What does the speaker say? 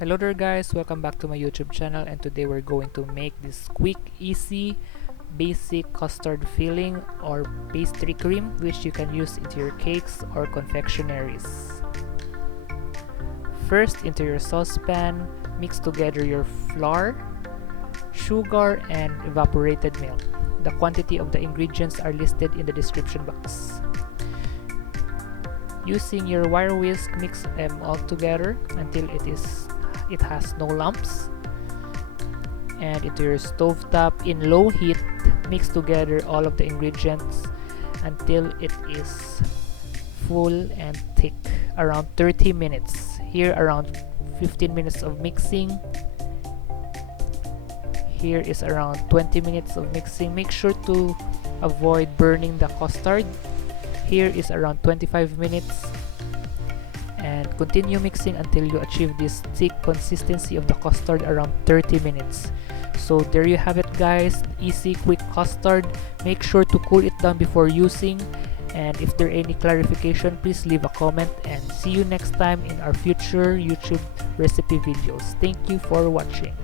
Hello there guys, welcome back to my YouTube channel, and today we're going to make this quick, easy, basic custard filling or pastry cream which you can use into your cakes or confectionaries. First, into your saucepan, mix together your flour, sugar, and evaporated milk. The quantity of the ingredients are listed in the description box. Using your wire whisk, mix them all together until it has no lumps. And into your stovetop in low heat, mix together all of the ingredients until it is full and thick, around 30 minutes. Here around 15 minutes of mixing. Here is around 20 minutes of mixing. Make sure to avoid burning the custard. Here is around 25 minutes. And continue mixing until you achieve this thick consistency of the custard around 30 minutes. So there you have it guys, easy quick custard. Make sure to cool it down before using, and if there any clarification, please leave a comment, and see you next time in our future YouTube recipe videos. Thank you for watching.